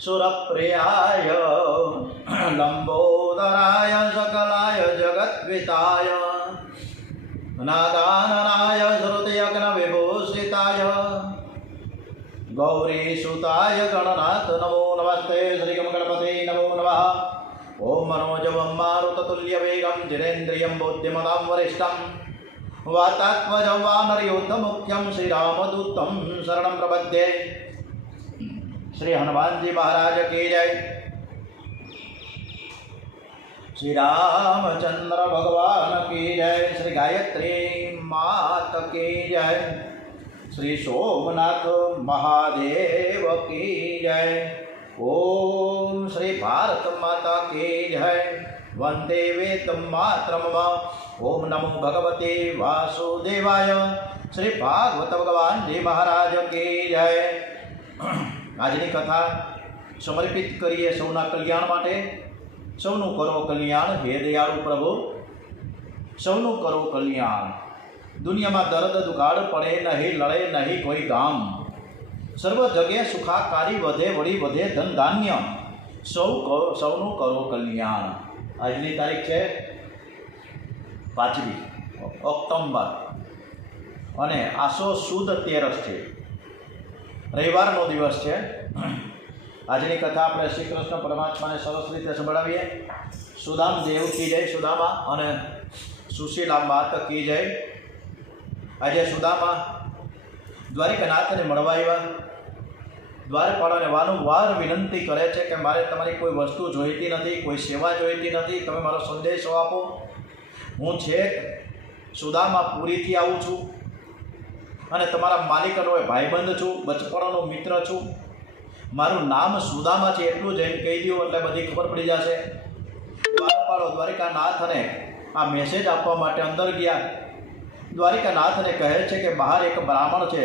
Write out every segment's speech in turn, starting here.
सुरप्रियाय लंबोदराय सकलाय जगद्विताय नादाननाय श्रुतियज्ञविभूषिताय गौरीसुताय गणनाथ नमो नमस्ते। श्री गणपते नमो नमः। ओम मनोजवं मारुततुल्यवेगं जितेन्द्रियं बुद्धिमतां वरिष्ठं वातात्मजं वानरयोद्धमुख्यं श्रीरामदूतं शरणं प्रपद्ये। श्री हनुमान जी महाराज की जय। श्री रामचंद्र भगवान की जय। श्री गायत्री मात की जय। श्री सोमनाथ महादेव की जय। ओम श्री भारत माता की जय। वंदे वेदं मातरम्। ओम नमो भगवते वासुदेवाय। श्री भागवत भगवान जी महाराज की जय। આજની કથા સમર્પિત કરીએ સૌના કલ્યાણ માટે। સૌનું કરો કલ્યાણ હે દયાળુ પ્રભુ, સૌનું કરો કલ્યાણ। દુનિયામાં દર્દ દુકાળ પડે નહીં, લડે નહીં કોઈ ગામ। સર્વ જગે સુખાકારી વધે, વળી વધે ધન ધાન્ય। સૌનું કરો કલ્યાણ। આજની તારીખ છે 5મી ઓક્ટોબર અને આસો સુદ 13 છે, રવિવારનો દિવસ છે। આજની કથા આપણે શ્રી કૃષ્ણ પરમાત્માને સરસ રીતે સંભળાવીએ। સુદામ દેવ કી જય, સુદામા અને સુશીલા માત કી જય। આજે સુદામા દ્વારિકાનાથને મળવા આવ્યા। દ્વારપાળાને વારંવાર વિનંતી કરે છે કે મારે તમારી કોઈ વસ્તુ જોઈતી નથી, કોઈ સેવા જોઈતી નથી, તમે મારો સંદેશો આપો। હું છેક સુદામાપુરીથી આવું છું અને તમારા માલિકનો ભાઈબંધ છું, બચપણનો મિત્ર છું। મારું નામ સુદામા છે એટલું જ એમ કહી દઉં એટલે બધી ખબર પડી જશે। દ્વારપાળો દ્વારિકાનાથને આ મેસેજ આપવા માટે અંદર ગયા। દ્વારિકાનાથને કહે છે કે બહાર એક બ્રાહ્મણ છે,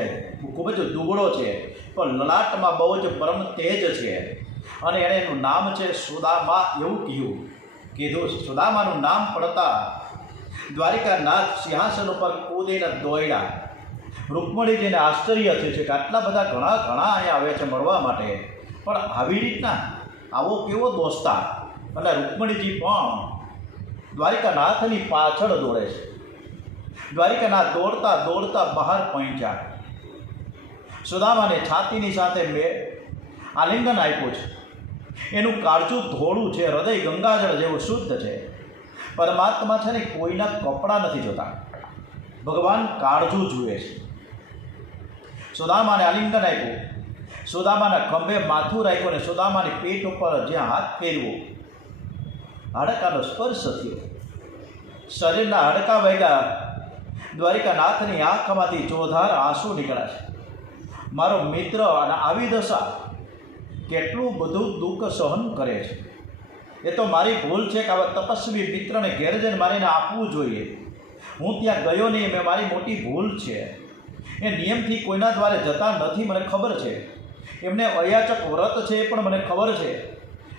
ખૂબ જ દુબળો છે, પણ લલાટમાં બહુ જ પરમ તેજ છે અને એણે એનું નામ છે સુદામા એવું કીધું। સુદામાનું નામ પડતા દ્વારિકાનાથ સિંહાસન ઉપર કૂદીને દોડ્યા। રૂકમણીજીને આશ્ચર્ય થયું છે કે આટલા બધા ઘણા અહીંયા આવે છે મળવા માટે, પણ આવી રીતના આવો કેવો દોસ્તાર। એટલે રૂકમણીજી પણ દ્વારિકાનાથની પાછળ દોડે છે। દ્વારિકાનાથ દોડતા દોડતા બહાર પહોંચ્યા। સુદામાને છાતીની સાથે આલિંગન આપ્યું છે। એનું કાળજું ધોળું છે, હૃદય ગંગાજળ જેવું શુદ્ધ છે। પરમાત્મા છે ને કોઈના કપડાં નથી જોતા, ભગવાન કાળજું જુએ છે। સુદામાને આલિંગન આપ્યું, સુદામાના ખંભે માથું રાખ્યું અને સુદામાની પીઠ ઉપર જ્યાં હાથ ફેરવો હાડકાનો સ્પર્શ થયો। શરીરના હાડકા વગ્યા। દ્વારિકાનાથની આંખમાંથી જોધાર આંસુ નીકળ્યા છે। મારો મિત્ર અને આવી દશા કેટલું બધું દુઃખ સહન કરે છે। એ તો મારી ભૂલ છે કે આવા તપસ્વી મિત્રને ઘેર જઈને મારીને આપવું જોઈએ। હું ત્યાં ગયો નહીં, મેં મારી મોટી ભૂલ છે। એ નિયમથી કોઈના દ્વારે જતા નથી, મને ખબર છે। એમને અયાચક વ્રત છે એ પણ મને ખબર છે।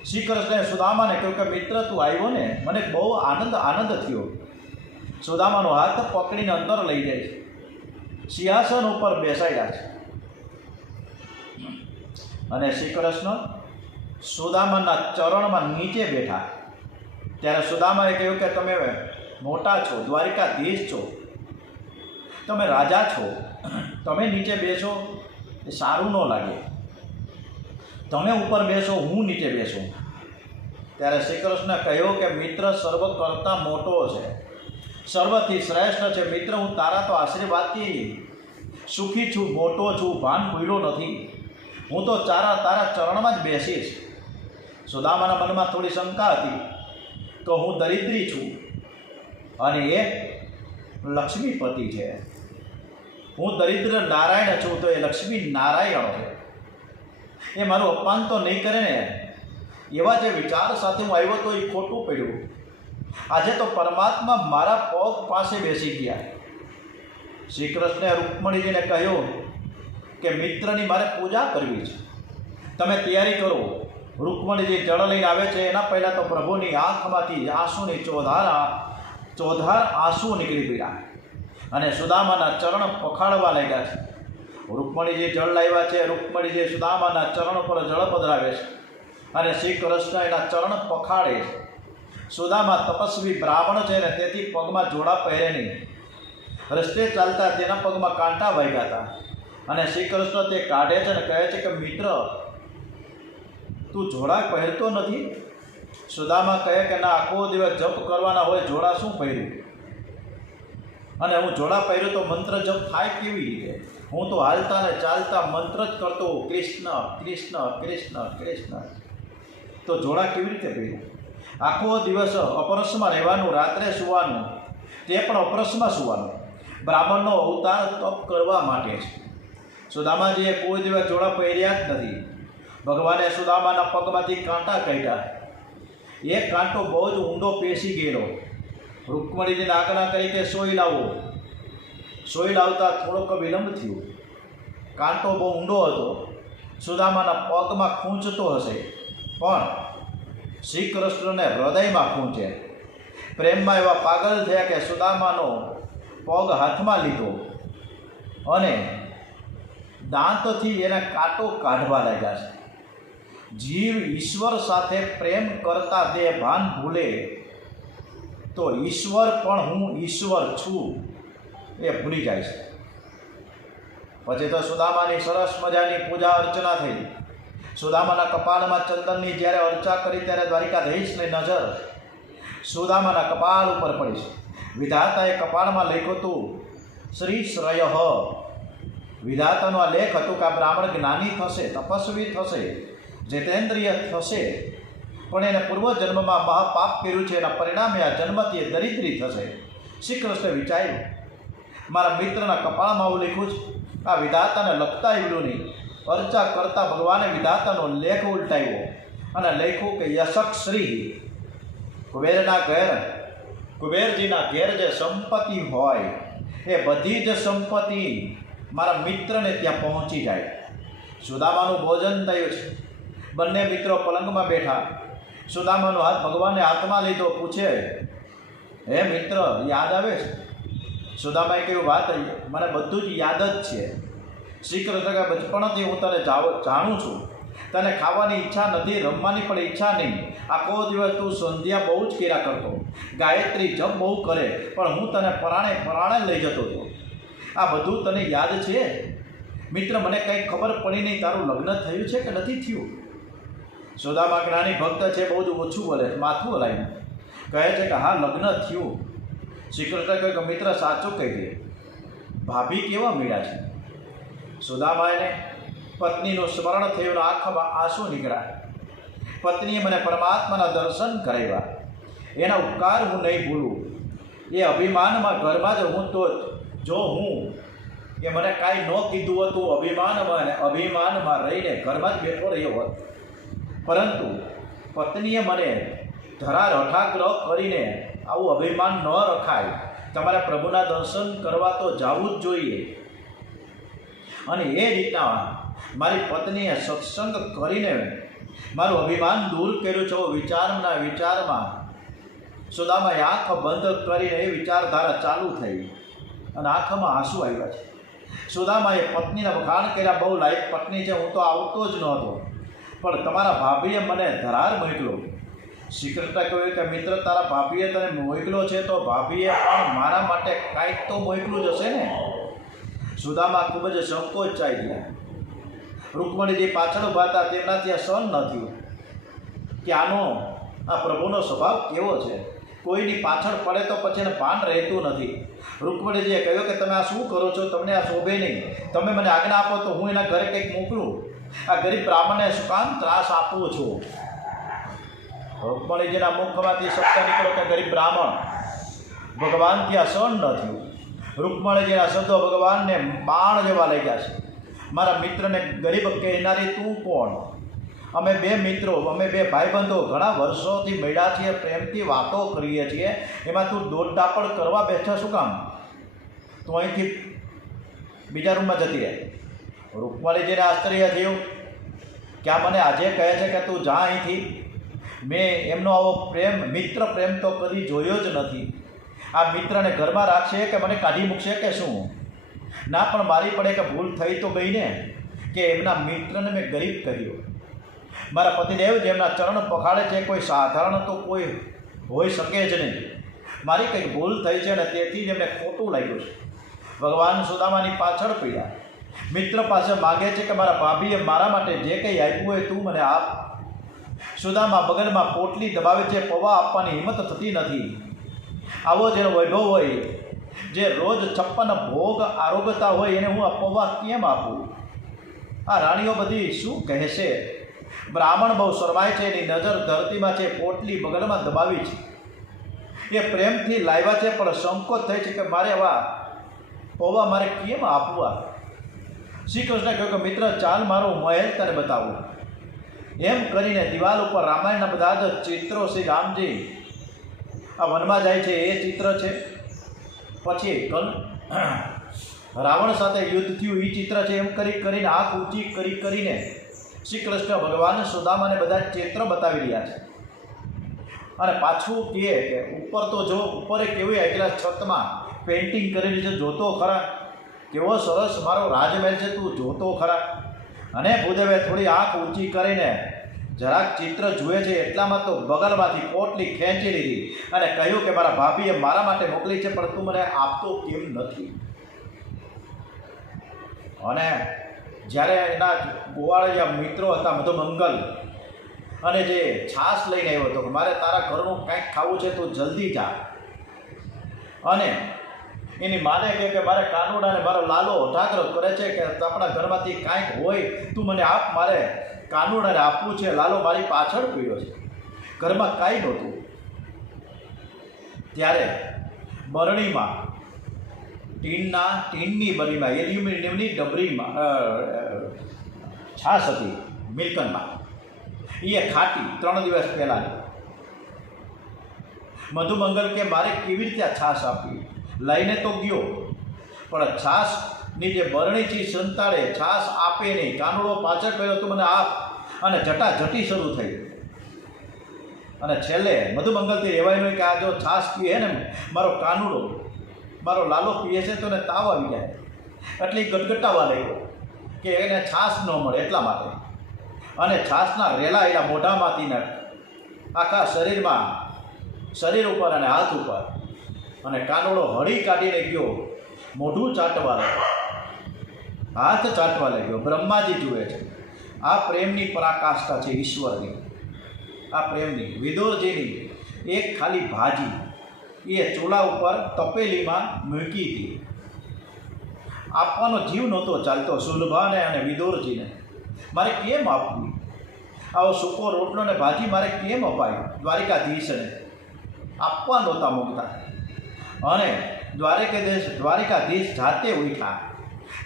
શ્રી કૃષ્ણએ સુદામાને કહ્યું કે મિત્ર તું આવ્યો ને, મને બહુ આનંદ થયો। સુદામાનો હાથ પકડીને અંદર લઈ જાય છે, સિંહાસન ઉપર બેસાડ્યા છે અને શ્રી કૃષ્ણ સુદામાના ચરણમાં નીચે બેઠા। ત્યારે સુદામાએ કહ્યું કે તમે મોટા છો, દ્વારિકાધીશ છો, તમે રાજા છો, તમે નીચે બેસો એ સારું ન લાગે, તમે ઉપર બેસો, હું નીચે બેસું। ત્યારે શ્રી કૃષ્ણે કહ્યું કે મિત્ર સર્વ કરતાં મોટો છે, સર્વથી શ્રેષ્ઠ છે। મિત્ર હું તારા તો આશીર્વાદથી સુખી છું, મોટો છું, ભાન ભૂલ્યો નથી। હું તો તારા ચરણમાં જ બેસીશ। સુદામાના મનમાં થોડી શંકા હતી તો હું દરિદ્રી છું અને એ લક્ષ્મીપતિ છે। હું દરિદ્ર નારાયણ છું તો એ લક્ષ્મી નારાયણ છે। એ મારું અપમાન તો નહીં કરે ને, એવા જે વિચાર સાથે હું આવ્યો તો એ ખોટું પડ્યું। આજે તો પરમાત્મા મારા પગ પાસે બેસી ગયા। શ્રી કૃષ્ણે રૂકમણીજીને કહ્યું કે મિત્રની મારે પૂજા કરવી છે, તમે તૈયારી કરો। રૂકમણીજી જળ લઈને આવે છે, એના પહેલાં તો પ્રભુની આંખમાંથી આંસુની ચોધાર આંસુ નીકળી પડ્યા અને સુદામાના ચરણ પખાડવા લાગ્યા છે। રૂકમણીજી જળ લાવ્યા છે, રૂકમણીજી સુદામાના ચરણ પર જળ પધરાવે છે અને શ્રી કૃષ્ણ એના ચરણ પખાડે છે. સુદામા તપસ્વી બ્રાહ્મણ છે ને તેથી પગમાં જોડા પહેરે નહીં. રસ્તે ચાલતા તેના પગમાં કાંટા વાગ્યા હતા અને શ્રી કૃષ્ણ તે કાઢે છે અને કહે છે કે મિત્ર, તું જોડા પહેરતો નથી? સુદામા કહે કે ના, આખો દિવસ જપ કરવાના હોય, જોડા શું પહેર્યું? અને હું જોડા પહેર્યું તો મંત્ર જપ થાય કેવી રીતે? હું તો હાલતા ને ચાલતા મંત્ર જ કરતો, કૃષ્ણ કૃષ્ણ કૃષ્ણ કૃષ્ણ. તો જોડા કેવી રીતે પહેર્યું? આખો દિવસ અપરસમાં રહેવાનું, રાત્રે સૂવાનું, તે પણ અપરસમાં સૂવાનું. બ્રાહ્મણનો અવતાર તપ કરવા માટે છે. સુદામાજીએ કોઈ દિવસ જોડા પહેર્યા જ નથી. ભગવાને સુદામાના પગમાંથી કાંટા કાઢ્યા. એક કાંટો બહુ જ ઊંડો પેસી ગયેલો. રૂકમણીજીને આજ્ઞા કરી કે સોઈ લાવો. સોઈ લાવતા થોડોક વિલંબ થયો. કાંટો બહુ ઊંડો હતો, સુદામાના પગમાં ખૂંચતો હશે, પણ શ્રી કૃષ્ણને હૃદયમાં ખૂંચે. પ્રેમમાં એવા પાગલ થયા કે સુદામાનો પગ હાથમાં લીધો અને દાંતથી એને કાંટો કાઢવા લાગ્યા છે. જીવ ઈશ્વર સાથે પ્રેમ કરતા તે ભાન ભૂલે તો ઈશ્વર પણ હું ઈશ્વર છું એ ભૂલી જાય છે. પછી તો સુદામાની સરસ મજાની પૂજા અર્ચના થઈ. સુદામાના કપાળમાં ચંદનની જ્યારે અર્ચા કરી ત્યારે દ્વારિકાધીશની નજર સુદામાના કપાળ ઉપર પડી છે. વિધાતાએ કપાળમાં લખ્યું હતું શ્રી શ્રય. વિધાતાનો આ લેખ હતો કે આ બ્રાહ્મણ જ્ઞાની થશે, તપસ્વી થશે, જીતેન્દ્રિય થશે, પણ એને પૂર્વજન્મમાં મહાપાપ કર્યું છે, એના પરિણામે આ જન્મથી એ દરિદ્રી થશે. શ્રી કૃષ્ણે વિચાર્યું, મારા મિત્રના કપાળમાં આવું લખ્યું છે, આ વિધાતાને લખતા આવ્યું નહીં. અર્ચા કરતા ભગવાને વિધાતાનો લેખ ઉલટાવ્યો અને લખ્યું કે યશક શ્રી. કુબેરના ઘેર, કુબેરજીના ઘેર જે સંપત્તિ હોય એ બધી જ સંપત્તિ મારા મિત્રને ત્યાં પહોંચી જાય. સુદામાનું ભોજન થયું છે. બંને મિત્રો પલંગમાં બેઠા. સુદામાનો હાથ ભગવાને હાથમાં લીધો. પૂછે, હે મિત્ર, યાદ આવે છે? સુદામાએ કહ્યું, વાત મને બધું જ યાદ જ છે. શ્રી કૃષ્ણ કે બચપણથી હું તને જાણું છું. તને ખાવાની ઈચ્છા નથી, રમવાની પણ ઈચ્છા નહીં. આખો દિવસ તું સંધ્યા બહુ જ કર્યા કરતો, ગાયત્રી જપ બહુ કરે, પણ હું તને પરાણે પરાણે લઈ જતો હતો. આ બધું તને યાદ છે? મિત્ર, મને કંઈ ખબર પડી નહીં, તારું લગ્ન થયું છે કે નથી થયું? સુદામા જ્ઞાની ભક્ત છે, બહુ જ ઓછું બોલે, માથું હલાવીને કહે છે કે હા, લગ્ન થયું. શ્રી કૃષ્ણ કહે કે મિત્ર, સાચું કહી દે, ભાભી કેવા મળ્યા છે? સુદામાને પત્નીનું સ્મરણ થયું, આંખમાં આંસુ નીકળ્યા. પત્નીએ મને પરમાત્માના દર્શન કરાવ્યા, એના ઉપકાર હું નહીં ભૂલું. એ અભિમાનમાં ઘરમાં જ હું તો જો હું એ મને કાંઈ ન કીધું હતું, અભિમાનમાં રહીને ઘરમાં જ બેઠો રહ્યો હોત. પરંતુ પત્નીએ મને ધરાર હઠાગ્રહ કરીને આવું અભિમાન ન રખાય, તમારે પ્રભુના દર્શન કરવા તો જવું જ જોઈએ. અને એ રીતના મારી પત્નીએ સત્સંગ કરીને મારું અભિમાન દૂર કર્યું છે. વિચારમાં સુદામાએ આંખ બંધ કરીને એ વિચારધારા ચાલુ થઈ અને આંખમાં આંસુ આવ્યા છે. સુદામાએ પત્નીના વખાણ કર્યા, બહુ લાયક પત્ની છે, હું તો આવતો જ નહોતો, પણ તમારા ભાભીએ મને ધરાર મોકલ્યો. શ્રી કૃષ્ણ કહ્યું કે મિત્ર, તારા ભાભીએ તને મોકલ્યો છે તો ભાભીએ પણ મારા માટે કાંઈક તો મોકલું જ હશે ને. સુદામા ખૂબ જ સંકોચાઈ ગયા. રૂકમણીજી પાછળ ઊભા હતા, તેમનાથી આ સહન ન થયું કે આ પ્રભુનો સ્વભાવ કેવો છે, કોઈની પાછળ પડે તો પછી એને ભાન રહેતું નથી. રૂકમણીજીએ કહ્યું કે તમે આ શું કરો છો? તમને આ શોભે નહીં. તમે મને આજ્ઞા આપો તો હું એના ઘરે કંઈક મોકલું. આ ગરીબ બ્રાહ્મણને શું કામ ત્રાસ આપું છું? રૂકમણીજીના મુખમાંથી શબ્દ નીકળ્યો કે ગરીબ બ્રાહ્મણ. ભગવાનથી આ સહન ન થયું. રૂકમણીજીના શબ્દો ભગવાનને બાણ જેવા લાગ્યા છે. મારા મિત્રને ગરીબ કહેનારી તું કોણ? અમે બે મિત્રો, અમે બે ભાઈબંધો ઘણા વર્ષોથી મળ્યા છીએ, પ્રેમથી વાતો કરીએ છીએ, એમાં તું દોડ ડાપડ કરવા બેઠા શું કામ? તું અહીંથી બીજા રૂમમાં જતી રહે. રૂકમણીજીને આશ્ચર્ય થયું કે આ મને આજે કહે છે કે તું જા અહીંથી. મેં એમનો આવો પ્રેમ, મિત્ર પ્રેમ તો કદી જોયો જ નથી. આ મિત્રને ઘરમાં રાખશે કે મને કાઢી મૂકશે કે શું? ના, પણ મારી પણ એક ભૂલ થઈ તો ગઈ ને કે એમના મિત્રને મેં ગરીબ કર્યો. મારા પતિદેવ જેમના ચરણ પખાડે છે કોઈ સાધારણ તો કોઈ હોઈ શકે જ નહીં. મારી કંઈક ભૂલ થઈ છે અને તેથી જ એમને ખોટું લાગ્યું છે. ભગવાન સુદામાની પાછળ પડ્યા. મિત્ર પાસે માગે છે કે મારા ભાભીએ મારા માટે જે કંઈ આપ્યું હોય તું મને આપ. સુદામા બગલમાં પોટલી દબાવે છે, પૌવા આપવાની હિંમત થતી નથી. આવો જેનો વૈભવ હોય, જે રોજ 56 ભોગ આરોગતા હોય, એને હું આ પૌવા કેમ આપું? આ રાણીઓ બધી શું કહેશે? બ્રાહ્મણ બહુ શરમાય છે, એની નજર ધરતીમાં છે, પોટલી બગલમાં દબાવી છે. એ પ્રેમથી લાવ્યા છે પણ સંકોચ થાય છે કે મારે આવા પૌવા મારે કેમ આપવા? શ્રી કૃષ્ણ કહ્યું કે મિત્ર ચાલ મારો મહેલ તને બતાવું. એમ કરીને દિવાલ ઉપર રામાયણના બધા જ ચિત્રો શ્રી રામજી આ વનમાં જાય છે એ ચિત્ર છે. પછી રાવણ સાથે યુદ્ધ થયું એ ચિત્ર છે. એમ કરીને આંખ ઊંચી કરીને શ્રી કૃષ્ણ ભગવાન સુદામાને બધા ચિત્ર બતાવી રહ્યા છે. અને પાછું કહે કે ઉપર તો જો, ઉપર કેવી આગલા છતમાં પેઇન્ટિંગ કરેલી છે, જોતો ખરા કેવો સરસ મારો રાજમહેલ છે, તું જોતો ખરા. અને ભૂદેવે થોડી આંખ ઊંચી કરીને જરાક ચિત્ર જુએ છે એટલામાં તો બગલમાંથી પોટલી ખેંચી લીધી અને કહ્યું કે મારા ભાભીએ મારા માટે મોકલી છે પણ તું મને આપતો કેમ નથી? અને જ્યારે એના ગોવાળિયા મિત્રો હતા મધુમંગલ, અને જે છાશ લઈને આવ્યો હતો કે મારે તારા ઘરનું કાંઈક ખાવું છે તો જલ્દી જા. અને એની માને કહે કે મારે કાનુડાને મારો લાલો ઢાકરો કરે છે કે આપણા ઘરમાંથી કાંઈક હોય તું મને આપ, મારે કાનુડાને આપવું છે. લાલો મારી પાછળ પીડ્યો છે, ઘરમાં કાંઈ નહોતું. ત્યારે બરણીમાં, ટીનની બરણીમાં, એલ્યુમિનિયમની ડબરીમાં છાશ હતી મિલ્કનમાં, એ ખાટી 3 દિવસ પહેલાં. મધુમંગલ કે મારે કેવી રીતે આ છાશ આપી? લઈને તો ગયો પણ છાશની જે બરણી છે સંતાડે, છાશ આપે નહીં. કાનુડો પાછળ પહેલો તું મને આપ, અને જટાજટી શરૂ થઈ. અને છેલ્લે મધુમંગલથી રહેવાય નહીં કે આ જો છાશ પીએ ને મારો કાનુડો, મારો લાલો પીએ છે તો એને તાવ આવી જાય. એટલે ગટગટાવા લાગ્યો કે એને છાશ ન મળે એટલા માટે. અને છાશના રેલા એના મોઢામાંથી ને આખા શરીર ઉપર અને હાથ ઉપર. અને કાનુડો હળી કાઢીને ગયો, મોઢું ચાટવા લાગ્યો, હાથ ચાટવા લાગ્યો. બ્રહ્માજી જુએ છે. આ પ્રેમની પરાકાષ્ઠા છે ઈશ્વરની. આ પ્રેમની વિદુરજીની એક ખાલી ભાજી એ ચૂલા ઉપર તપેલીમાં મૂકી હતી. આપવાનો જીવ નહોતો ચાલતો સુલભાને અને વિદુરજીને. મારે કેમ આપવું? આવો સૂકો રોટલો ને ભાજી મારે કેમ અપાય? દ્વારિકાધીશને આપવા નહોતા મૂકતા. અને દ્વારિકાધીશ જાતે ઉઠ્યા.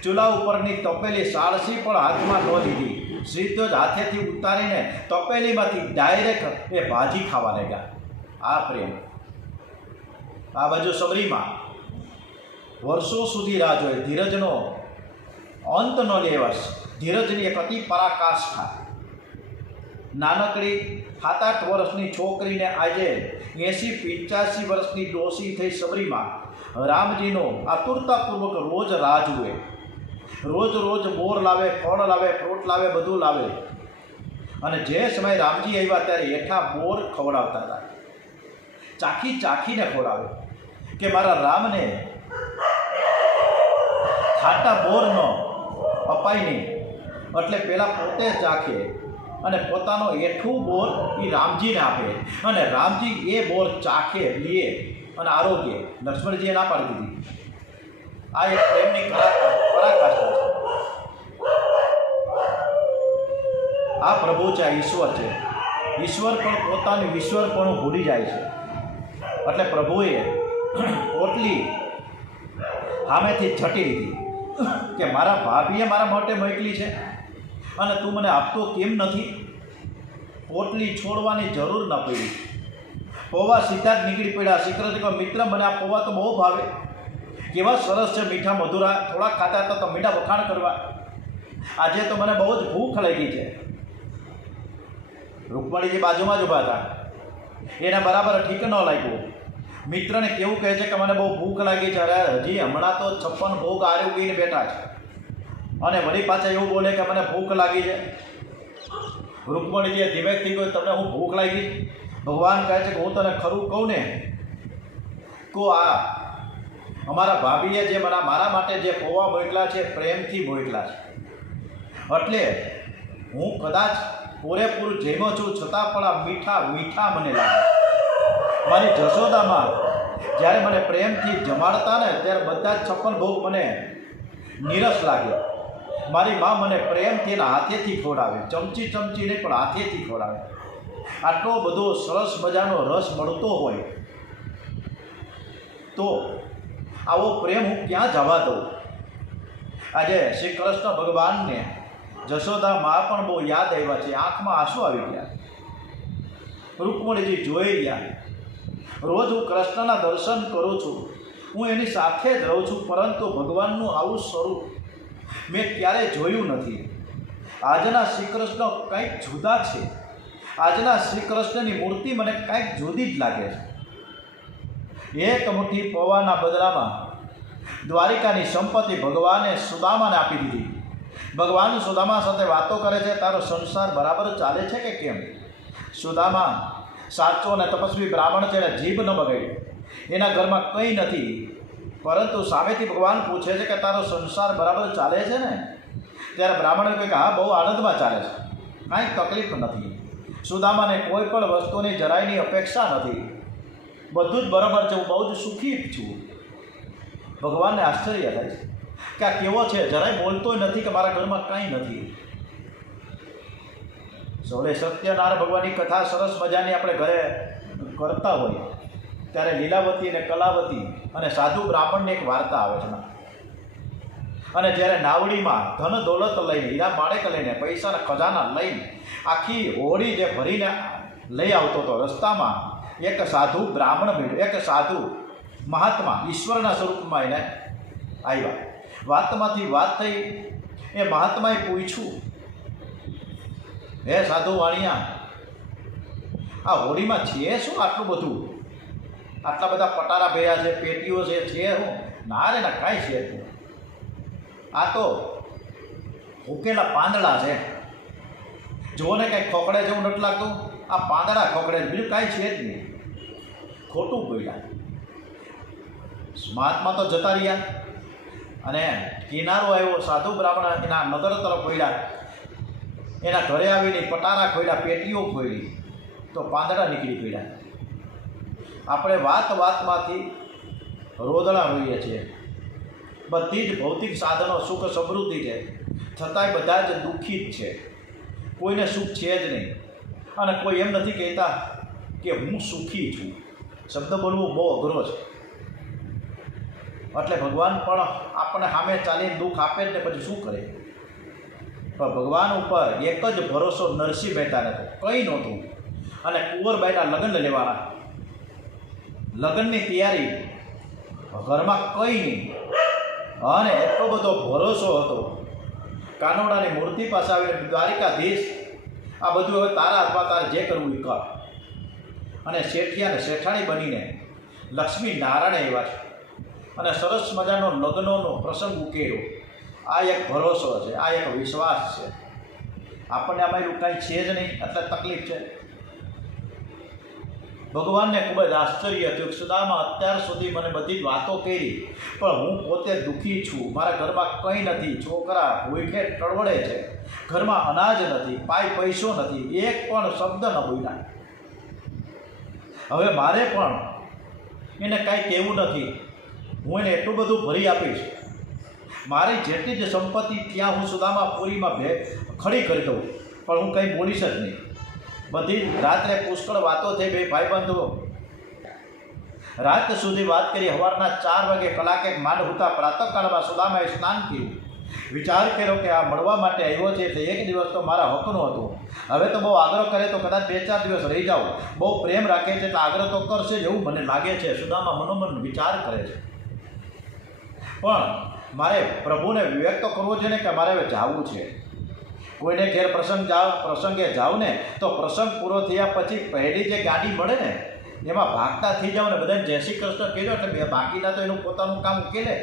ચૂલા ઉપરની તપેલી સાળસી પણ હાથમાં ન લીધી, સીધો જ હાથેથી ઉતારીને તપેલીમાંથી ડાયરેક્ટ એ ભાજી ખાવા લાગ્યા. આ પ્રેમ. આ બાજુ સબરીમાં વર્ષો સુધી રાહ જોઈ, ધીરજનો અંત ન લેવાશ. ધીરજની એક અતિ પરાકાષ્ઠા. નાનકડી 7-8 વર્ષની છોકરીને આજે 80-85 વર્ષની ડોસી થઈ સબરીમાં રામજીનો આતુરતાપૂર્વક રોજ રાહ જુએ. રોજ બોર લાવે, ફળ લાવે, ફ્રૂટ લાવે, બધું લાવે. અને જે સમયે રામજી આવ્યા ત્યારે હેઠા બોર ખવડાવતા હતા. ચાખીને ખવડાવે કે મારા રામને ખાટા બોર ન અપાય નહીં. એટલે પહેલાં પોતે ચાખે અને પોતાનો એઠું બોર એ રામજીને આપે. અને રામજી એ બોર ચાખે, લે અને આરોગ્ય. લક્ષ્મણજીએ ના પાડી દીધી. આ એક પ્રેમની પરાકાષ્ઠા છે. આ પ્રભુ છે, આ ઈશ્વર છે. ઈશ્વર પણ પોતાનું ઈશ્વરપણું ભૂલી જાય છે. એટલે પ્રભુએ પોટલી સામેથી છટી લીધી કે મારા ભાભીએ મારા માટે મોકલી છે અને તું મને આપતો કેમ નથી? પોટલી છોડવાની જરૂર ન પડી. પૌવા સીધા જ નીકળી પડ્યા. શ્રીકૃષ્ણ મિત્ર મને આ પૌવા તો બહુ ભાવે, કેવા સરસ છે, મીઠા મધુરા. થોડા ખાતા હતા તો મીઠા વખાણ કરવા. આજે તો મને બહુ જ ભૂખ લાગી છે. રૂકમણીજી બાજુમાં જ ઊભા હતા. એના બરાબર ઠીક ન લાગ્યું. મિત્રને કેવું કહે છે કે મને બહુ ભૂખ લાગી છે, અરે હજી હમણાં તો 56 ભોગ આર્યું પીને બેઠા છે, અને વળી પાછા એવું બોલે કે મને ભૂખ લાગી છે. રૂકમણીજીએ ધીમેથી કહ્યું, તમને હું ભૂખ લાગી? ભગવાન કહે છે કે હું તને ખરું કહું ને, તો આ અમારા ભાભીએ જે મારા માટે જે પૌવા મોકલા છે પ્રેમથી મોકલા છે, એટલે હું કદાચ પૂરેપૂરું જમ્યો છું છતાં પણ આ મીઠા મીઠા મને લાગે. મારી જશોદામાં જ્યારે મને પ્રેમથી જમાડતા ને ત્યારે બધા જ 56 ભોગ મને નીરસ લાગે. મારી મા મને પ્રેમથી એના હાથેથી ખવડાવે, ચમચી નહીં પણ હાથેથી ખવડાવે. આટલો બધો સરસ મજાનો રસ મળતો હોય તો આવો પ્રેમ હું ક્યાં જવા દઉં? આજે શ્રી કૃષ્ણ ભગવાનને જશોદા મા પણ બહુ યાદ આવ્યા છે, આંખમાં આંસુ આવી ગયા. રૂકમણીજી જોઈ ગયા. રોજ હું કૃષ્ણના દર્શન કરું છું, હું એની સાથે જ રહું છું, પરંતુ ભગવાનનું આવું સ્વરૂપ મેં ક્યારેય જોયું નથી. આજના શ્રી કૃષ્ણ કંઈક જુદા છે. આજના શ્રી કૃષ્ણની મૂર્તિ મને કંઈક જુદી જ લાગે છે. એક મુઠ્ઠી પૌવાના બદલામાં દ્વારિકાની સંપત્તિ ભગવાને સુદામાને આપી દીધી. ભગવાન સુદામા સાથે વાતો કરે છે, તારો સંસાર બરાબર ચાલે છે કે કેમ? સુદામા સાચો અને તપસ્વી બ્રાહ્મણ છે, એને જીભ ન બગાડી, એના ઘરમાં કંઈ નથી, પરંતુ સામેથી ભગવાન પૂછે છે કે તારો સંસાર બરાબર ચાલે છે ને? ત્યારે બ્રાહ્મણે કહે કે હા, બહુ આનંદમાં ચાલે છે, કાંઈ તકલીફ નથી. સુદામાને કોઈ પણ વસ્તુની જરાયની અપેક્ષા નથી, બધું જ બરાબર છે, હું બહુ જ સુખી છું. ભગવાનને આશ્ચર્ય થાય છે કે આ કેવો છે, જરાય બોલતોય નથી કે મારા ઘરમાં કાંઈ નથી. સૌલે સત્યનારાયણ ભગવાનની કથા સરસ મજાની આપણે ઘરે કરતા હોય ત્યારે લીલાવતી અને કલાવતી અને સાધુ બ્રાહ્મણની એક વાર્તા આવે છે. અને જ્યારે નાવડીમાં ધન દોલત લઈને, હીરા માણેક લઈને, પૈસાના ખજાના લઈને આખી હોળી જે ભરીને લઈ આવતો હતો, રસ્તામાં એક સાધુ બ્રાહ્મણ મળ્યો, એક સાધુ મહાત્મા ઈશ્વરના સ્વરૂપમાં એને આવ્યા. વાતમાંથી વાત થઈ, એ મહાત્માએ પૂછ્યું, હે સાધુ વાણિયા, આ હોળીમાં છે શું આટલું બધું? આટલા બધા પટારા ભર્યા છે, પેટીઓ છે હું? ના રે ના, કાંઈ છે નહીં, આ તો ઉકેલા પાંદડા છે. જુઓ ને કાંઈ ખોખડે જેવું નથી લાગતું, આ પાંદડા ખોખડે, બીજું કાંઈ છે જ નહીં. ખોટું બોલ્યા. મહાત્મા તો જતા રહ્યા અને કિનારો આવ્યો. સાધુ બ્રાહ્મણ એના નગર તરફ ખોલ્યા, એના ઘરે આવીને પટારા ખોલ્યા, પેટીઓ ખોલી તો પાંદડા નીકળી પડ્યા. આપણે વાતમાંથી રોદણા હોઈએ છીએ. બધી જ ભૌતિક સાધનો સુખ સમૃદ્ધિ છે, છતાંય બધા જ દુઃખી જ છે. કોઈને સુખ છે જ નહીં. અને કોઈ એમ નથી કહેતા કે હું સુખી છું. શબ્દ બોલવું બહુ અઘરો છે. એટલે ભગવાન પણ આપણને સામે ચાલીને દુઃખ આપે જ ને પછી શું કરે? પણ ભગવાન ઉપર એક જ ભરોસો નરસિંહ મહેતાને હતો, કંઈ નહોતું. અને કુંવરબાઈના લગ્ન લેવાના, લગ્નની તૈયારી, ઘરમાં કંઈ નહીં, અને એટલો બધો ભરોસો હતો. કાનોડાની મૂર્તિ પાસે આવીને, દ્વારિકાધીશ, આ બધું હવે તારા હાથમાં, તારે જે કરવું એ કર. અને શેઠિયાને શેઠાણી બનીને લક્ષ્મી નારાયણ આવ્યા છે અને સરસ મજાનો લગ્નનો પ્રસંગ ઉકેર્યો. આ એક ભરોસો છે, આ એક વિશ્વાસ છે. આપણને આમાં એવું કાંઈ છે જ નહીં, એટલે તકલીફ છે. ભગવાનને ખૂબ જ આશ્ચર્ય થયું કે સુદામા અત્યાર સુધી મને બધી જ વાતો કરી, પણ હું પોતે દુઃખી છું. મારા ઘરમાં કંઈ નથી, છોકરા ભૂખે ટળવડે છે, ઘરમાં અનાજ નથી, પૈસો નથી, એક પણ શબ્દ ન બોલ્યા. હવે મારે પણ એને કાંઈ કહેવું નથી, હું એને એટલું બધું ભરી આપીશ. મારી જેટલી જ સંપત્તિ ત્યાં હું સુદામાપુરીમાં ખડી કરી દઉં, પણ હું કંઈ બોલીશ જ નહીં. બધી રાત્રે પુષ્કળ વાતો થઈ. બે ભાઈબંધો રાત સુધી વાત કરી. સવારના 4 વાગે કલાકે માંડ હતા. પ્રાતઃકાળમાં સુદામાએ સ્નાન કર્યું. વિચાર કર્યો કે આ મળવા માટે આવ્યો છે એટલે એક દિવસ તો મારા હકનો હતો. હવે તો બહુ આગ્રહ કરે તો કદાચ 2-4 દિવસ રહી જાઉં. બહુ પ્રેમ રાખે છે એટલે આગ્રહ તો કરશે જ એવું મને લાગે છે. સુદામા મનોમન વિચાર કરે છે, પણ મારે પ્રભુને વ્યક્ત કરવો છે ને કે મારે હવે જવું છે. કોઈને ઘેર પ્રસંગે જાઉં ને તો પ્રસંગ પૂરો થયા પછી પહેલી જે ગાડી મળે ને એમાં ભાગતા થઈ જાઓ ને બધાને જય શ્રી કૃષ્ણ કહેજો એટલે બાકીના તો એનું પોતાનું કામ ઉકેલે,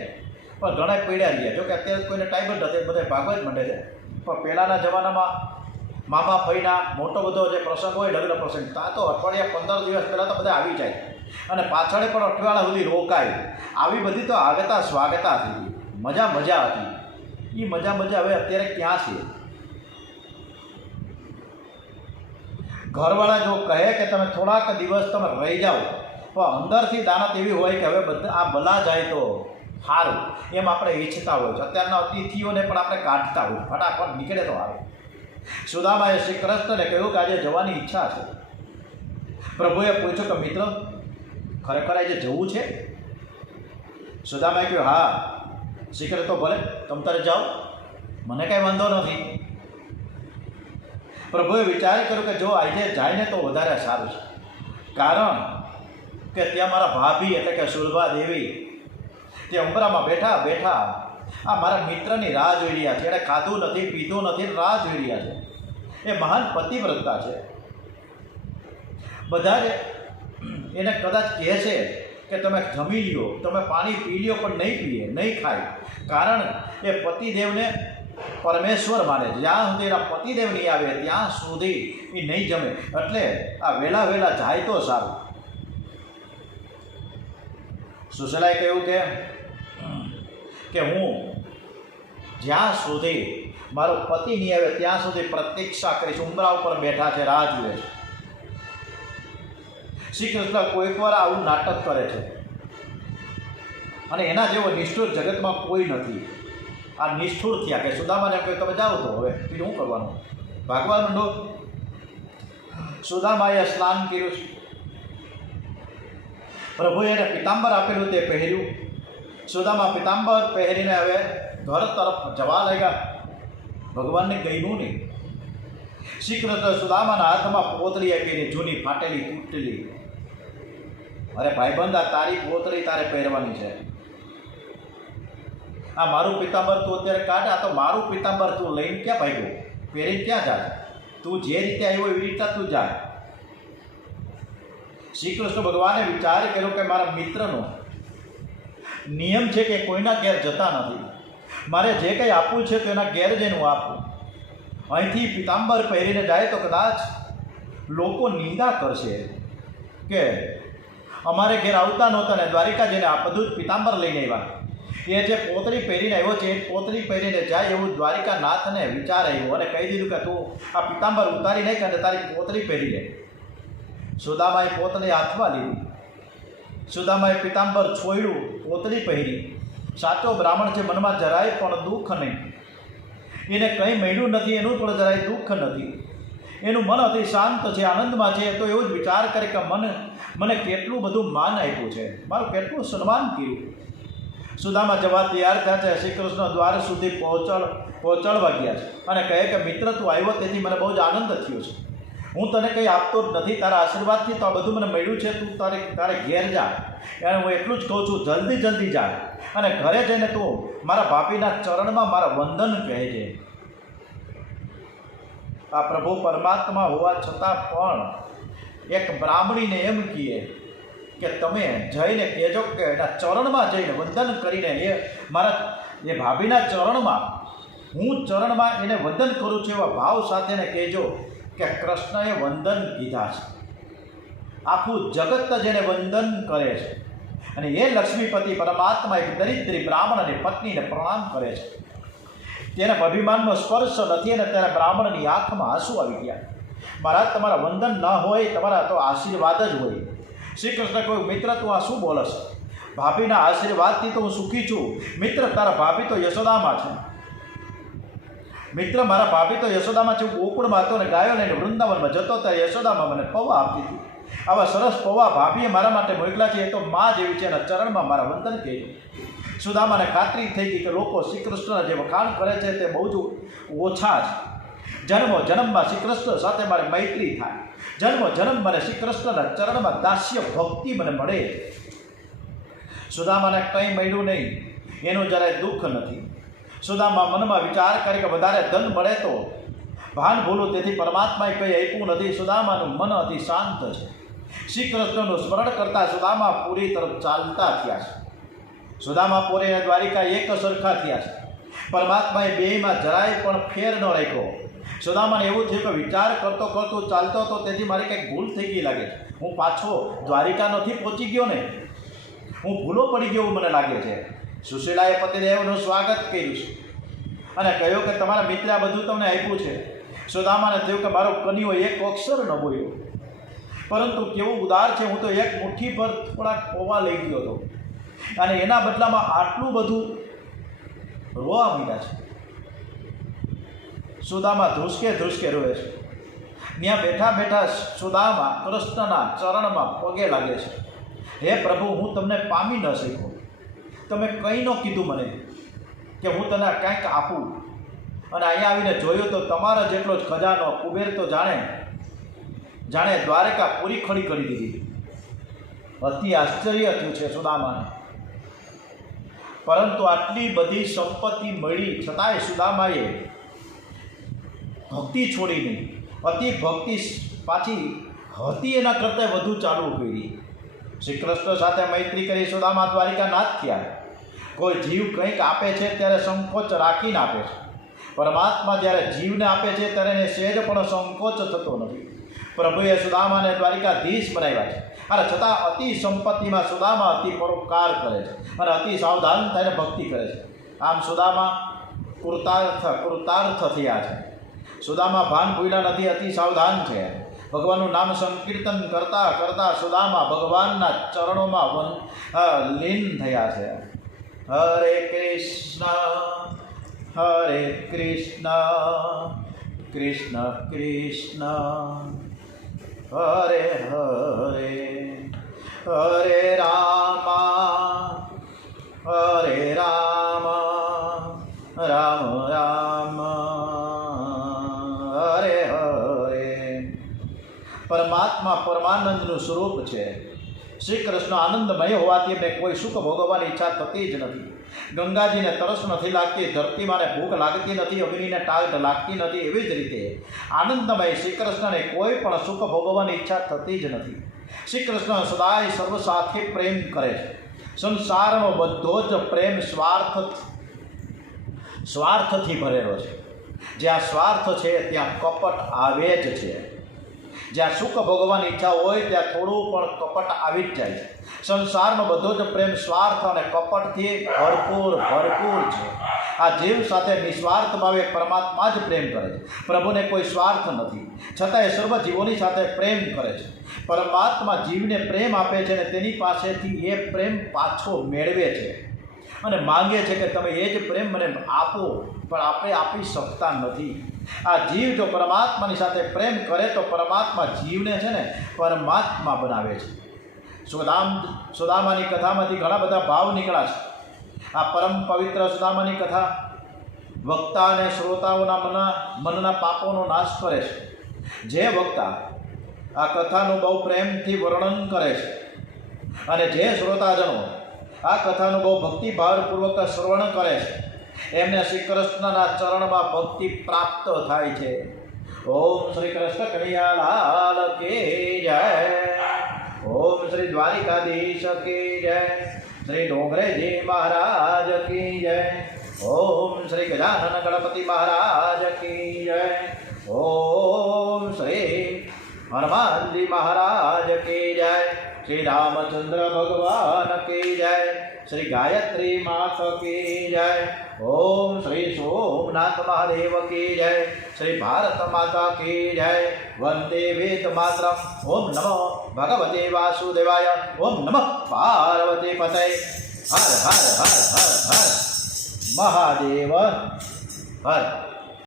પણ ઘણા પડ્યા રહ્યા. જો કે અત્યારે કોઈને ટાઈમ જ નથી, બધા ભાગવા જ માંડે છે. પણ પહેલાંના જમાનામાં મામા ફઈના મોટો બધો જે પ્રસંગ હોય, લગ્ન પ્રસંગ, ત્યાં તો અઠવાડિયા 15 દિવસ પહેલાં તો બધા આવી જાય અને પાછળ પણ અઠવાડિયા સુધી રોકાય. આવી બધી તો આગતા સ્વાગતા હતી, મજા હતી. એ મજા હવે અત્યારે ક્યાં છે? ઘરવાળા જો કહે કે તમે થોડાક દિવસ તમે રહી જાઓ, પણ અંદરથી દાનત એવી હોય કે હવે બધા આ ભલા જાય તો સારું, એમ આપણે ઈચ્છતા હોય છે. અત્યારના અતિથિઓને પણ આપણે કાઢતા હોય, ફટાફટ નીકળે તો આવે. સુદામાએ શ્રી કૃષ્ણને કહ્યું કે આજે જવાની ઈચ્છા છે. પ્રભુએ પૂછ્યું કે મિત્ર, ખરેખર આજે જવું છે? સુદામાએ કહ્યું હા. શ્રી કૃષ્ણ તો ભલે તમે તારે જાઓ, મને કાંઈ વાંધો નથી. પ્રભુએ વિચાર કર્યો કે જો આજે જાય ને તો વધારે સારું છે, કારણ કે ત્યાં મારા ભાભી એટલે કે સુરભા દેવી તે ઉંબરામાં બેઠા આ મારા મિત્રની રાહ જોઈ રહ્યા છે. એણે ખાધું નથી, પીધું નથી, રાહ જોઈ રહ્યા છે. એ મહાન પતિવ્રતા છે. બધા જ એને કદાચ કહે છે કે તમે જમી લ્યો, તમે પાણી પી લ્યો, પણ નહીં પીએ, નહીં ખાય, કારણ એ પતિદેવને પરમેશ્વર માને. જ્યાં સુધી એના પતિદેવ નહીં આવે ત્યાં સુધી એ નહીં જમે. એટલે આ વહેલા જાય તો સારું. સુશલાએ કહ્યું કે હું જ્યાં સુધી મારો પતિ નહીં આવે ત્યાં સુધી પ્રતીક્ષા કરીશ. ઉંબરા ઉપર બેઠા છે, રાહ જુએ છે. શ્રી કૃષ્ણ કોઈક વાર આવું નાટક કરે છે અને એના જેવો નિષ્ઠુર જગતમાં કોઈ નથી. આ નિષ્ઠુર થયા કે સુદામાને કહ્યું તમે જાઓ તો હવે બીજું શું કરવાનું, ભાગવા માંડો. સુદામાએ સ્નાન કર્યું, પ્રભુએ એને પિતાંબર આપેલું તે પહેર્યું. સુદામા પિતાંબર પહેરીને હવે ઘર તરફ જવા લાગ્યા. ભગવાનને ગયું નહીં. શ્રી કૃષ્ણ સુદામાના હાથમાં પોતળી આપીને જૂની ફાટેલી તૂટેલી, અરે ભાઈબંધ આ તારી પોતળી તારે પહેરવાની છે. આ મારું પિતાંબર તું અત્યારે કાઢ, આ તો મારું પિતાંબર તું લઈને ક્યાં ભાગ્યો, પહેરીને ક્યાં જાય? તું જે રીતે આવ્યો એવી રીતે તું જાય. શ્રી કૃષ્ણ ભગવાને વિચાર કર્યો કે મારા મિત્રનો નિયમ છે કે કોઈના ઘેર જતા નથી. મારે જે કંઈ આપવું છે તો એના ઘેર જઈને હું આપું. અહીંથી પિતાંબર પહેરીને જાય તો કદાચ લોકો નિંદા કરશે કે અમારે ઘેર આવતા નહોતા ને દ્વારિકા જઈને આ બધું જ પિતાંબર લઈને આવ્યા. એ જે પોતળી પહેરીને આવ્યો છે એ પોતળી પહેરીને જાય એવું દ્વારિકા નાથને વિચાર આવ્યો અને કહી દીધું કે તું આ પિતાંબર ઉતારી નાખ અને તારી પોતળી પહેરી લે. સુદામાએ પોતળી હાથમાં લીધી. સુદામાએ પિતાંબર છોડ્યું, પોતળી પહેરી. સાચો બ્રાહ્મણ છે, મનમાં જરાય પણ દુઃખ નહીં. એને કંઈ મળ્યું નથી, એનું પણ જરાય દુઃખ નથી. એનું મન અતિ શાંત છે, આનંદમાં છે. તો એવું જ વિચાર કરે કે મને કેટલું બધું માન આપ્યું છે, મારું કેટલું સન્માન કર્યું. સુદામા જવા તૈયાર થયા છે. શ્રી કૃષ્ણ દ્વાર સુધી પહોંચાડવા ગયા છે અને કહે કે મિત્ર તું આવ્યો તેથી મને બહુ જ આનંદ થયો છે. હું તને કંઈ આપતો જ નથી, તારા આશીર્વાદથી તો આ બધું મને મળ્યું છે. તું તારે ઘેર જા. અને હું એટલું જ કહું છું, જલ્દી જા અને ઘરે જઈને તું મારા ભાભીના ચરણમાં મારા વંદન કહેજે. આ પ્રભુ પરમાત્મા હોવા છતાં પણ એક બ્રાહ્મણીને એમ કહે કે તમે જઈને કહેજો કે એના ચરણમાં જઈને વંદન કરીને મારા એ ભાભીના ચરણમાં હું ચરણમાં એને વંદન કરું છું એવા ભાવ સાથે ને કહેજો કે કૃષ્ણએ વંદન કીધા છે. આખું જગત જેને વંદન કરે છે અને એ લક્ષ્મીપતિ પરમાત્મા એક દરિદ્રી બ્રાહ્મણ અને પત્નીને પ્રણામ કરે છે. તેને અભિમાનનો સ્પર્શ નથી અને ત્યારે બ્રાહ્મણની આંખમાં આંસુ આવી ગયા. મહારાજ તમારા વંદન ન હોય, તમારા તો આશીર્વાદ જ હોય. શ્રી કૃષ્ણ કહ્યું મિત્ર તું આ શું બોલશ? ભાભીના આશીર્વાદથી તો હું સુખી છું. મિત્ર તારા ભાભી તો યશોદામાં છે. મિત્ર મારા ભાભી તો યશોદામાં છે. હું ગોકુળમાં હતો ને ગાયો લઈને વૃંદાવનમાં જતો ત્યારે યશોદામાં મને પૌવા આપતી હતી. આવા સરસ પૌવા ભાભીએ મારા માટે મોકલા છે. એ તો માં જેવી છે, એના ચરણમાં મારા વંદન કહેજો. સુદામાને ખાતરી થઈ ગઈ કે લોકો શ્રી કૃષ્ણના જે વખાણ કરે છે તે બહુ જ ઓછા છે. જન્મમાં શ્રી કૃષ્ણ સાથે મારે મૈત્રી થાય. જન્મ મને શ્રી કૃષ્ણના ચરણમાં દાસ્ય ભક્તિ મને મળે. સુદામાને કંઈ મળ્યું નહીં, એનું જરાય દુઃખ નથી. સુદામા મનમાં વિચાર કરે કે વધારે ધન મળે તો ભાન ભૂલું, તેથી પરમાત્માએ કંઈ આપ્યું નથી. સુદામાનું મન અતિ શાંત છે. શ્રી કૃષ્ણનું સ્મરણ કરતા સુદામા પુરી તરફ ચાલતા થયા છે. સુદામા પુરી અને દ્વારિકા એક સરખા થયા છે. પરમાત્માએ બેયમાં જરાય પણ ફેર ન રાખ્યો. સુદામાને એવું થયું કે વિચાર કરતો ચાલતો હતો, તેથી મારી કંઈક ભૂલ થઈ ગઈ લાગે છે. હું પાછો દ્વારિકા નથી પહોંચી ગયો ને, હું ભૂલો પડી ગયો એવું મને લાગે છે. સુશીલાએ પતિદેવનું સ્વાગત કર્યું છે અને કહ્યું કે તમારા મિત્રે આ બધું તમને આપ્યું છે. સુદામાને થયું કે મારો કન્યો એક અક્ષર ન બોલ્યો, પરંતુ કેવું ઉદાર છે. હું તો એક મુઠ્ઠી પર થોડાક પૌવા લઈ ગયો હતો અને એના બદલામાં આટલું બધું રોવા માંડ્યા છે. સુદામા ધ્રુસકે રોવે છે. ત્યાં બેઠા બેઠા સુદામા કૃષ્ણના ચરણમાં પગે લાગે છે. હે પ્રભુ, હું તમને પામી ન શક્યો. તમે કંઈ ન કીધું મને કે હું તને કંઈક આપું, અને અહીંયા આવીને જોયું તો તમારા જેટલો જ ખજાનો કુબેર તો જાણે દ્વારકા પૂરી ખડી કરી દીધી. અતિ આશ્ચર્ય થયું છે સુદામાને. પરંતુ આટલી બધી સંપત્તિ મળી છતાંય સુદામાએ ભક્તિ છોડીને અતિ ભક્તિ પાછી હતી એના કરતાં વધુ ચાલુ કરી. શ્રી કૃષ્ણ સાથે મૈત્રી કરી સુદામા દ્વારિકા નાથ થયા. કોઈ જીવ કંઈક આપે છે ત્યારે સંકોચ રાખીને આપે છે. પરમાત્મા જ્યારે જીવને આપે છે ત્યારે એને સહેજ પણ સંકોચ થતો નથી. પ્રભુએ સુદામાને દ્વારિકાધીશ બનાવ્યા છે, અને છતાં અતિ સંપત્તિમાં સુદામા અતિ પરોપકાર કરે છે અને અતિ સાવધાન થઈને ભક્તિ કરે છે. આમ સુદામા કૃતાર્થ થયા છે. સુદામા ભાન ભૂલ્યા નથી, અતિ સાવધાન છે. ભગવાનનું નામ સંકીર્તન કરતાં કરતાં સુદામા ભગવાનના ચરણોમાં લીન થયા છે. હરે કૃષ્ણ કૃષ્ણ કૃષ્ણ હરે હરે, હરે રામ રામ રામ હરે હરે. પરમાત્મા પરમાનંદનું સ્વરૂપ છે. શ્રી કૃષ્ણ આનંદમય હોવાથી એમને કોઈ સુખ ભોગવવાની ઈચ્છા થતી જ નથી. ગંગાજીને તરસ નથી લાગતી, ધરતીમાંને ભૂખ લાગતી નથી, અગ્નિને ટાઢ લાગતી નથી. એવી જ રીતે આનંદમય શ્રી કૃષ્ણને કોઈ પણ સુખ ભોગવવાની ઈચ્છા થતી જ નથી. શ્રી કૃષ્ણ સદાય સર્વ સાથે પ્રેમ કરે છે. સંસારનો બધો જ પ્રેમ સ્વાર્થથી ભરેલો છે. જ્યાં સ્વાર્થ છે ત્યાં કપટ આવે જ છે. જ્યાં સુખ ભોગવવાની ઈચ્છા હોય ત્યાં થોડું પણ કપટ આવી જ જાય છે. સંસારનો બધો જ પ્રેમ સ્વાર્થ અને કપટથી ભરપૂર છે. આ જીવ સાથે નિસ્વાર્થ ભાવે પરમાત્મા જ પ્રેમ કરે છે. પ્રભુને કોઈ સ્વાર્થ નથી, છતાં એ સર્વ જીવોની સાથે પ્રેમ કરે છે. પરમાત્મા જીવને પ્રેમ આપે છે અને તેની પાસેથી એ પ્રેમ પાછો મેળવે છે અને માંગે છે કે તમે એ જ પ્રેમ મને આપો, પણ આપણે આપી શકતા નથી. આ જીવ જો પરમાત્માની સાથે પ્રેમ કરે તો પરમાત્મા જીવને છે ને પરમાત્મા બનાવે છે. સુદામાની કથામાંથી ઘણા બધા ભાવ નીકળ્યા છે. આ પરમ પવિત્ર સુદામાની કથા વક્તા અને શ્રોતાઓના મનના પાપોનો નાશ કરે છે. જે વક્તા આ કથાનું બહુ પ્રેમથી વર્ણન કરે છે અને જે શ્રોતાજનો આ કથાનું બહુ ભક્તિભાવપૂર્વક શ્રવણ કરે છે, એમને શ્રી કૃષ્ણના ચરણમાં ભક્તિ પ્રાપ્ત થાય છે. ઓમ શ્રી કૃષ્ણ કનૈયાલાલ કી જય. ઓમ શ્રી દ્વારિકાધીશ કી જય. શ્રી ડોંગરેજી મહારાજ કી જય. ઓમ શ્રી ગજાનન ગણપતિ મહારાજ કી જય. ઓમ શ્રી હનુમાનજી મહારાજ કી જય. શ્રી રામચંદ્ર ભગવાન કી જય. શ્રી ગાયત્રી માત કી જય. ઓમ શ્રી સોમનાથ મહાદેવ કી જય. શ્રી ભારત માતા કી જય. વંદે વેદ માતરમ. ઓમ નમો ભગવતે વાસુદેવાય. ઓમ નમઃ પાર્વતી પતય. હર હર હર હર હર મહાદેવ હર.